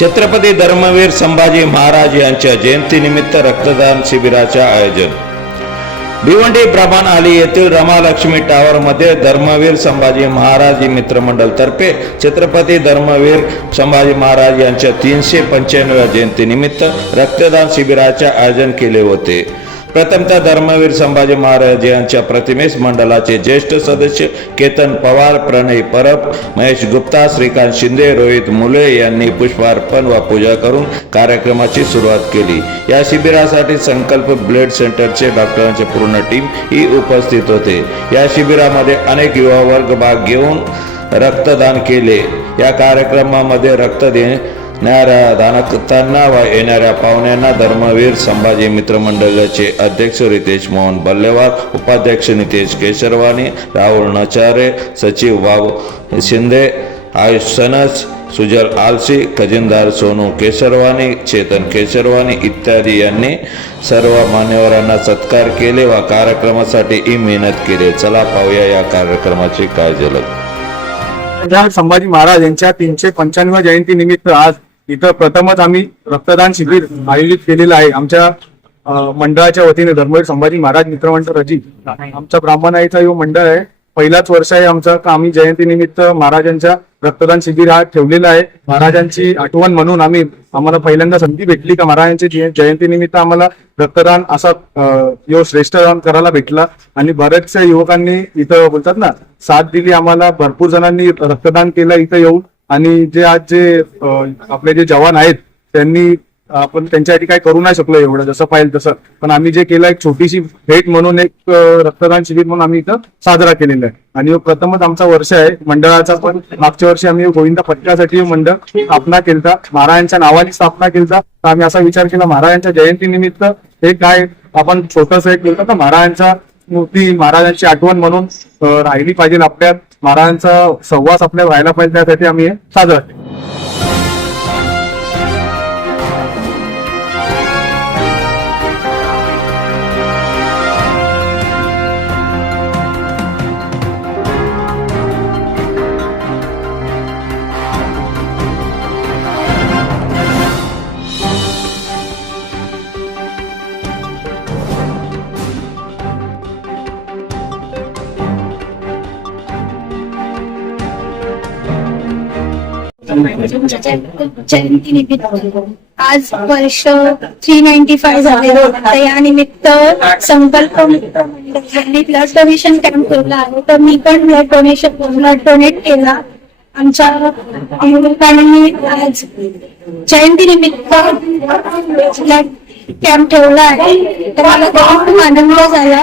छत्रपती धर्मवीर संभाजी महाराज यांच्या जयंतीनिमित्त रक्तदान शिबिराचे आयोजन. भिवंडी प्रमाण आली येथील रमालक्ष्मी टावर मध्ये धर्मवीर संभाजी महाराज मित्रमंडळ तर्फे छत्रपती धर्मवीर संभाजी महाराज यांच्या तीनशे पंच्याण्णव्या जयंतीनिमित्त रक्तदान शिबिराचे आयोजन केले होते. प्रथमतः धर्मवीर संभाजी महाराज यांच्या प्रतिमेस मंडळाचे ज्येष्ठ सदस्य केतन पवार प्रणय परब महेश गुप्ता श्रीकांत शिंदे रोहित मुले यांनी पुष्पार्पण व पूजा करून कार्यक्रमाची सुरुवात केली. या शिबिरासाठी संकल्प ब्लड सेंटरचे डॉक्टरांचे पूर्ण टीम ही उपस्थित होते. या शिबिरामध्ये अनेक युवा वर्ग भाग घेऊन रक्तदान केले. या कार्यक्रमामध्ये रक्त देणाऱ्या दानकृतांना व येणाऱ्या पाहुण्यांना धर्मवीर संभाजी मित्रमंडळाचे अध्यक्ष रितेश मोहन बल्लेवार उपाध्यक्ष नितेश केशरवाणी राहुल नचारे सचिव बाबू शिंदे आयुष सनस सुजल आलसी खजिनदार सोनू केसरवाणी चेतन केसरवाणी इत्यादी यांनी सर्व मान्यवरांना सत्कार केले व कार्यक्रमासाठी ही मेहनत केली. चला पाहूया या कार्यक्रमाची काय झलक. संभाजी महाराज यांच्या तीनशे पंच्याण्णव जयंती निमित्त आज इथं प्रथमच आम्ही रक्तदान शिबिर आयोजित केलेलं आहे. आमच्या मंडळाच्या वतीने धर्मवीर संभाजी महाराज मित्रमंडळ रजी आमचा ब्राह्मणाईचा यो मंडळ आहे. पहिलाच वर्ष आहे आमचं का आम्ही जयंतीनिमित्त महाराजांच्या रक्तदान शिबिर हा ठेवलेला आहे. महाराजांची आठवण म्हणून आम्ही आम्हाला पहिल्यांदा संधी भेटली का महाराजांची जयंतीनिमित्त आम्हाला रक्तदान असा यो श्रेष्ठ दान करायला भेटला. आणि बऱ्याचशा युवकांनी इथं बोलतात ना साथ दिली आम्हाला भरपूर जणांनी रक्तदान केलं इथं येऊन आणि जे आज जे आपले जे जवान आहेत त्यांनी आपण त्यांच्यासाठी काय करू नाही शकलो एवढं जसं पाहिजे तसं. पण आम्ही जे केलं एक छोटीशी भेट म्हणून एक रक्तदान शिबिर म्हणून आम्ही इथं साजरा केलेला आहे. आणि प्रथमच आमचा वर्ष आहे मंडळाचा पण मागच्या वर्षी आम्ही गोविंदा फटकासाठी मंडळ स्थापना केलता महाराजांच्या नावाने स्थापना केलता. तर आम्ही असा विचार केला महाराजांच्या जयंतीनिमित्त हे काय आपण छोटस एक केलं तर महाराजांच्या मूर्ती महाराजांची आठवण म्हणून राहिली पाहिजे आपल्यात. महाराजांचा सहवास आपल्याला व्हायला पाहिजे त्यासाठी आम्ही हे साजरा केलं आज वर्ष थ्री नाईन्टी फाय झाले तर या निमित्त संकल्प यांनी ब्लड डोनेशन कॅम्प केला आहे. तर मी पण ब्लड डोनेशन ब्लड डोनेट केला. आमच्या युवकांनी आज जयंती निमित्त ब्लड कॅम्प ठेवला आहे. तर मला खूप आनंद झाला.